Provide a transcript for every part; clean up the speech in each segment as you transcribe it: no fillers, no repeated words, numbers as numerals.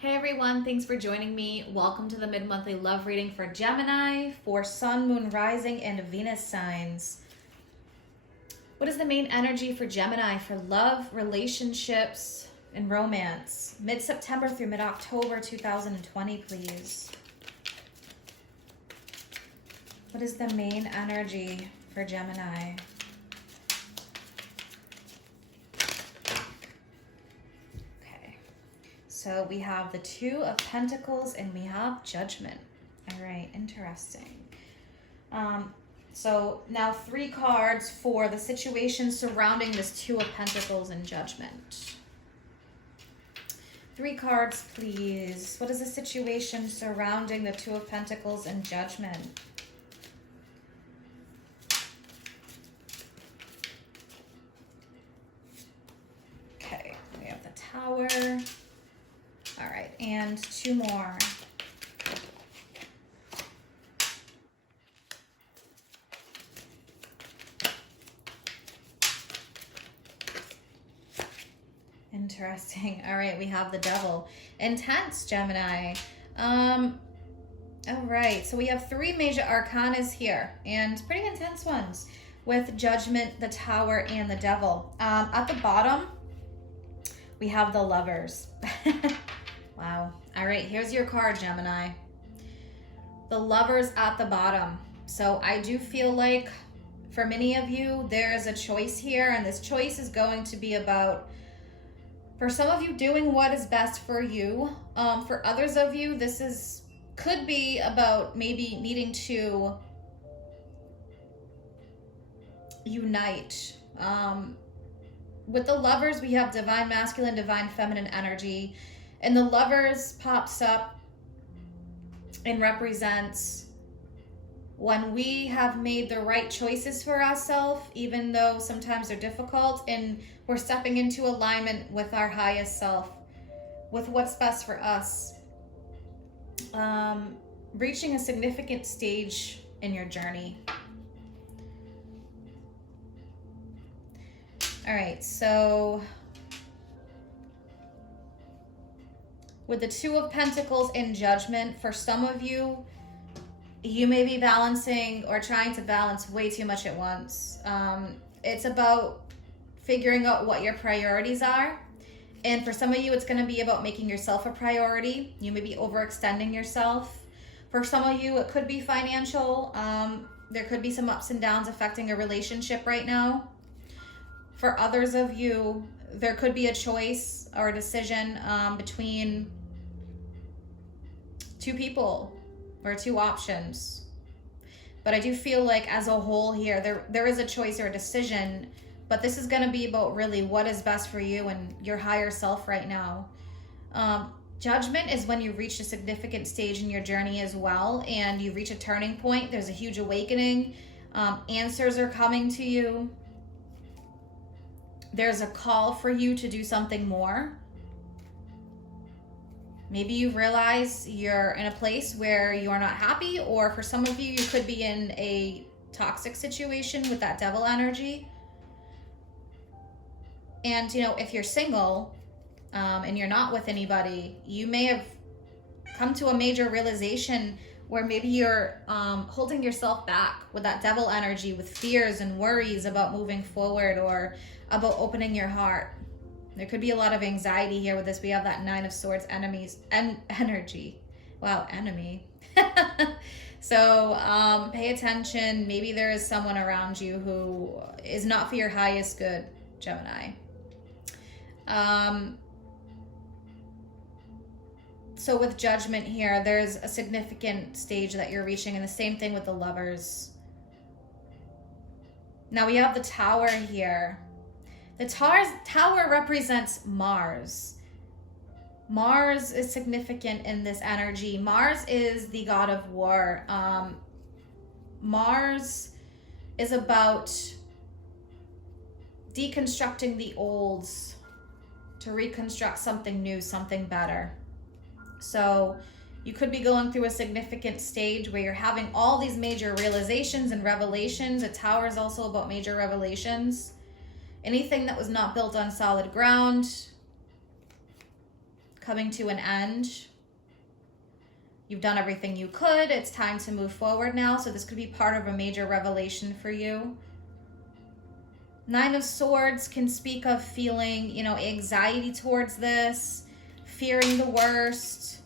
Hey everyone, thanks for joining me. Welcome to the mid-monthly love reading for Gemini for Sun, Moon, Rising, and Venus signs. What is the main energy for Gemini for love, relationships, and romance? Mid-September through mid-October 2020, please. What is the main energy for Gemini? So we have the Two of Pentacles and we have Judgment. All right, interesting. So now 3 cards for the situation surrounding this Two of Pentacles and Judgment. 3 cards, please. What is the situation surrounding the Two of Pentacles and Judgment? Okay, we have the Tower. All right, and 2 more. Interesting. All right, we have the Devil. Intense, Gemini. All right, so we have 3 major arcanas here, and pretty intense ones, with Judgment, the Tower, and the Devil. At the bottom, we have the Lovers. Wow. All right, here's your card, Gemini. The Lovers at the bottom. So I do feel like for many of you, there is a choice here, and this choice is going to be about, for some of you, doing what is best for you. For others of you, this could be about maybe needing to unite. With the Lovers, we have divine masculine, divine feminine energy. And the Lovers pops up and represents when we have made the right choices for ourselves, even though sometimes they're difficult, and we're stepping into alignment with our highest self, with what's best for us. Reaching a significant stage in your journey. All right, so with the Two of Pentacles in Judgment, for some of you, you may be balancing or trying to balance way too much at once. It's about figuring out what your priorities are. And for some of you, it's going to be about making yourself a priority. You may be overextending yourself. For some of you, it could be financial. There could be some ups and downs affecting a relationship right now. For others of you, there could be a choice or a decision between 2 people or 2 options. But I do feel like as a whole here, there is a choice or a decision, but this is going to be about really what is best for you and your higher self right now. Judgment is when you reach a significant stage in your journey as well, and you reach a turning point. There's a huge awakening. Answers are coming to you. There's a call for you to do something more. Maybe you realize you're in a place where you're not happy, or for some of you, you could be in a toxic situation with that Devil energy. And, you know, if you're single and you're not with anybody, you may have come to a major realization where maybe you're holding yourself back with that Devil energy, with fears and worries about moving forward or about opening your heart. There could be a lot of anxiety here with this. We have that 9 of Swords energy. Wow, enemy. So pay attention. Maybe there is someone around you who is not for your highest good, Gemini. So with Judgment here, there's a significant stage that you're reaching, and the same thing with the Lovers. Now we have the Tower here. The Tower represents Mars. Mars is significant in this energy. Mars is the god of war. Mars is about deconstructing the old to reconstruct something new, something better. So you could be going through a significant stage where you're having all these major realizations and revelations. A Tower is also about major revelations. Anything that was not built on solid ground coming to an end. You've done everything you could. It's time to move forward now. So this could be part of a major revelation for you. Nine of Swords can speak of feeling, you know, anxiety towards this, fearing the worst,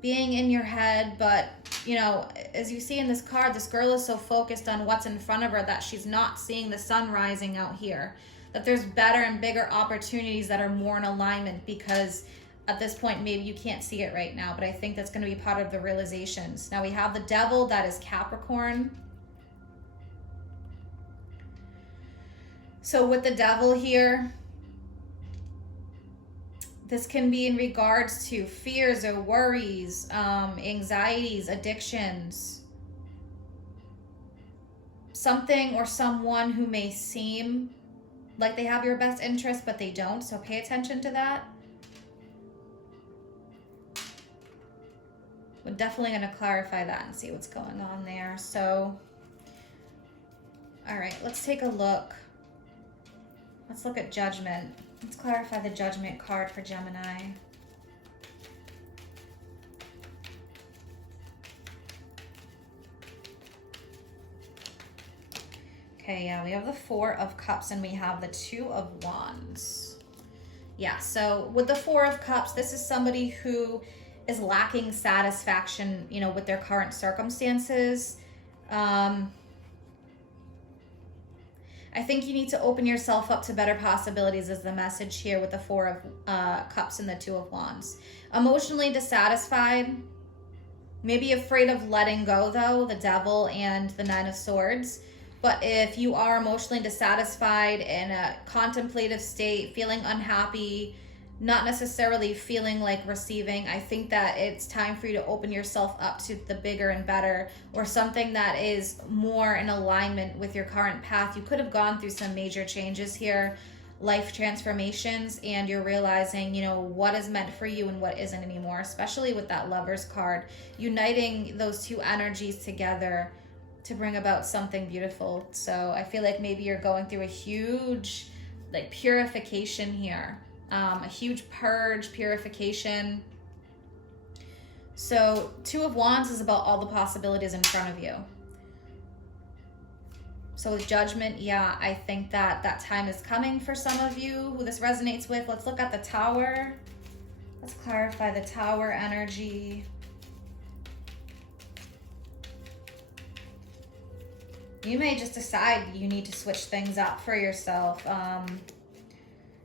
being in your head. But, you know, as you see in this card, this girl is so focused on what's in front of her that she's not seeing the sun rising out here. That there's better and bigger opportunities that are more in alignment, because at this point, maybe you can't see it right now, but I think that's going to be part of the realizations. Now we have the Devil, that is Capricorn. So with the Devil here, this can be in regards to fears or worries, anxieties, addictions. Something or someone who may seem like they have your best interest, but they don't. So pay attention to that. We're definitely going to clarify that and see what's going on there. So, all right, let's take a look. Let's look at Judgment. Let's clarify the Judgment card for Gemini. Okay, yeah, we have the Four of Cups and we have the Two of Wands. Yeah, so with the Four of Cups, this is somebody who is lacking satisfaction, you know, with their current circumstances. I think you need to open yourself up to better possibilities is the message here with the Four of Cups and the Two of Wands. Emotionally dissatisfied, maybe afraid of letting go though, the Devil and the Nine of Swords. But if you are emotionally dissatisfied, in a contemplative state, feeling unhappy, not necessarily feeling like receiving, I think that it's time for you to open yourself up to the bigger and better, or something that is more in alignment with your current path. You could have gone through some major changes here, life transformations, and you're realizing, you know, what is meant for you and what isn't anymore, especially with that Lovers card, uniting those two energies together to bring about something beautiful. So I feel like maybe you're going through a huge like purification here. A huge purge, purification. So Two of Wands is about all the possibilities in front of you. So with Judgment, yeah, I think that that time is coming for some of you who this resonates with. Let's look at the Tower. Let's clarify the Tower energy. You may just decide you need to switch things up for yourself.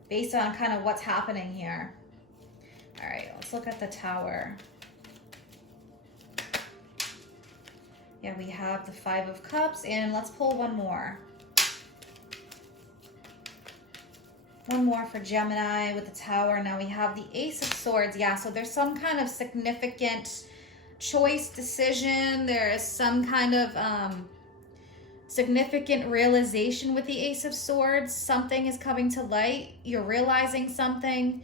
Based on kind of what's happening here. All right, let's look at the Tower. Yeah, we have the Five of Cups, and let's pull one more. One more for Gemini with the Tower. Now we have the Ace of Swords. Yeah, so there's some kind of significant choice, decision. There is some kind of significant realization with the Ace of Swords. Something is coming to light. You're realizing something.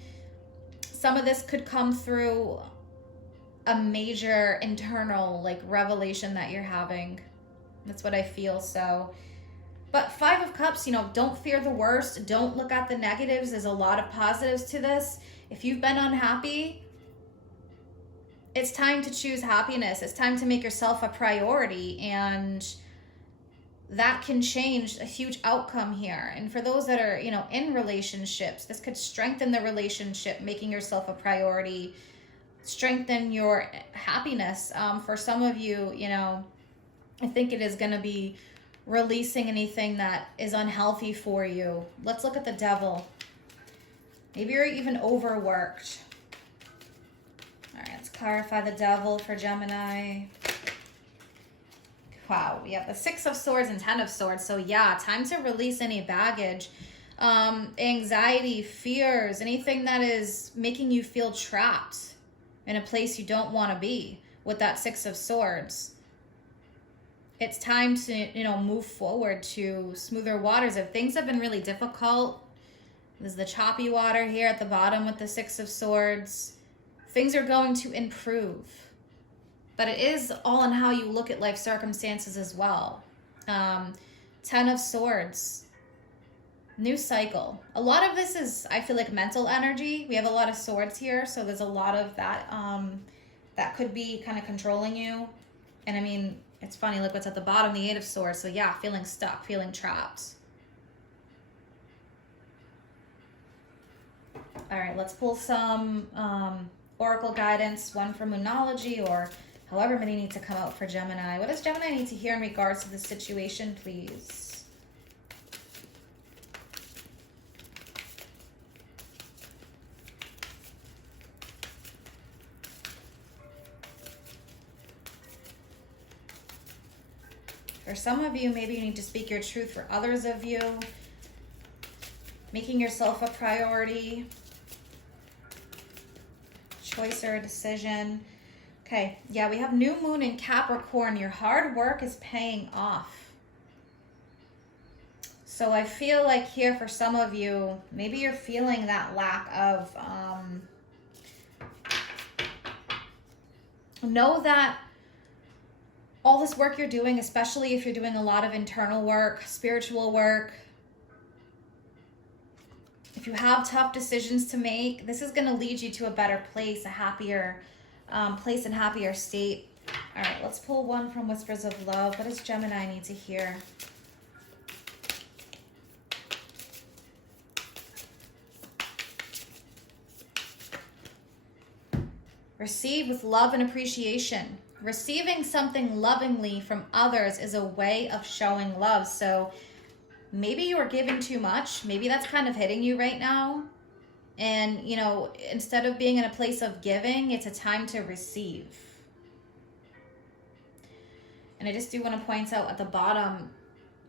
Some of this could come through a major internal like revelation that you're having. That's what I feel. So, but Five of Cups, you know, don't fear the worst. Don't look at the negatives. There's a lot of positives to this. If you've been unhappy, it's time to choose happiness. It's time to make yourself a priority, and that can change a huge outcome here. And for those that are, you know, in relationships, this could strengthen the relationship, making yourself a priority, strengthen your happiness. For some of you, you know, I think it is going to be releasing anything that is unhealthy for you. Let's look at the Devil. Maybe you're even overworked. All right, let's clarify the Devil for Gemini. Wow, we have the Six of Swords and Ten of Swords. So yeah, time to release any baggage, anxiety, fears, anything that is making you feel trapped in a place you don't want to be with that Six of Swords. It's time to, you know, move forward to smoother waters. If things have been really difficult, there's the choppy water here at the bottom with the Six of Swords. Things are going to improve. But it is all in how you look at life circumstances as well. Ten of Swords. New cycle. A lot of this is, I feel like, mental energy. We have a lot of swords here, so there's a lot of that that could be kind of controlling you. And I mean, it's funny, look what's at the bottom, the Eight of Swords. So yeah, feeling stuck, feeling trapped. All right, let's pull some oracle guidance, one for Moonology, or however many need to come out for Gemini. What does Gemini need to hear in regards to the situation, please? For some of you, maybe you need to speak your truth. For others of you, making yourself a priority, choice or a decision. Okay, yeah, we have new moon in Capricorn. Your hard work is paying off. So I feel like here for some of you, maybe you're feeling that lack of, know that all this work you're doing, especially if you're doing a lot of internal work, spiritual work, if you have tough decisions to make, this is going to lead you to a better place, a happier place and happier state. All right, let's pull one from Whispers of Love. What does Gemini need to hear? Receive with love and appreciation. Receiving something lovingly from others is a way of showing love. So maybe you are giving too much. Maybe that's kind of hitting you right now. And, you know, instead of being in a place of giving, it's a time to receive. And I just do want to point out at the bottom,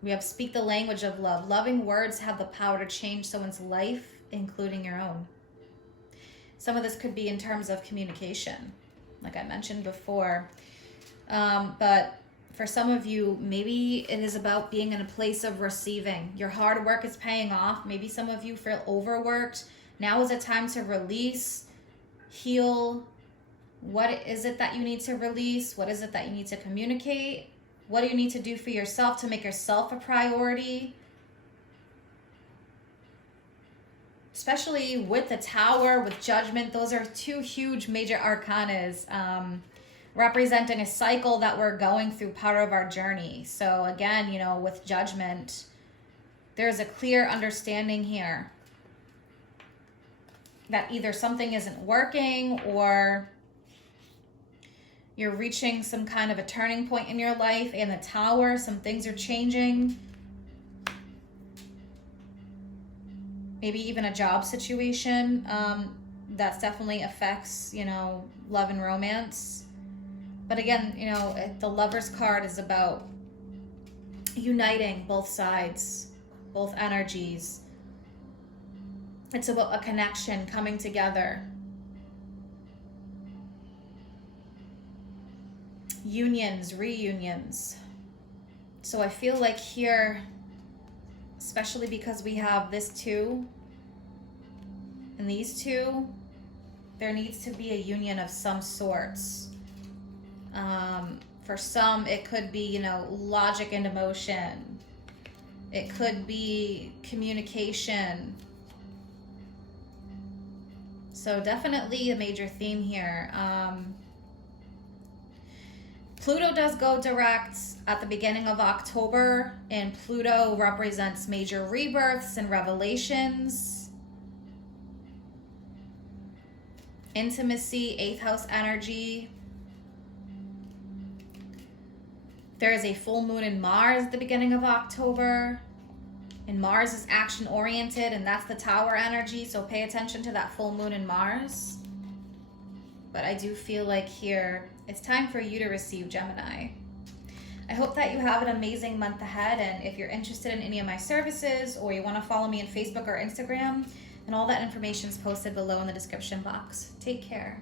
we have speak the language of love. Loving words have the power to change someone's life, including your own. Some of this could be in terms of communication, like I mentioned before. But for some of you, maybe it is about being in a place of receiving. Your hard work is paying off. Maybe some of you feel overworked. Now is a time to release, heal. What is it that you need to release? What is it that you need to communicate? What do you need to do for yourself to make yourself a priority? Especially with the Tower, with Judgment, those are two huge major arcanas representing a cycle that we're going through, part of our journey. So again, you know, with Judgment, there's a clear understanding here that either something isn't working or you're reaching some kind of a turning point in your life. And the Tower, some things are changing. Maybe even a job situation that definitely affects, you know, love and romance. But again, you know, the Lover's card is about uniting both sides, both energies. It's about a connection coming together. Unions, reunions. So I feel like here, especially because we have this two and these two, there needs to be a union of some sorts. For some, it could be, you know, logic and emotion. It could be communication. So definitely a major theme here. Pluto does go direct at the beginning of October, and Pluto represents major rebirths and revelations. Intimacy, 8th house energy. There is a full moon in Mars at the beginning of October. And Mars is action oriented, and that's the Tower energy. So pay attention to that full moon in Mars. But I do feel like here, it's time for you to receive, Gemini. I hope that you have an amazing month ahead. And if you're interested in any of my services, or you want to follow me on Facebook or Instagram, then all that information is posted below in the description box. Take care.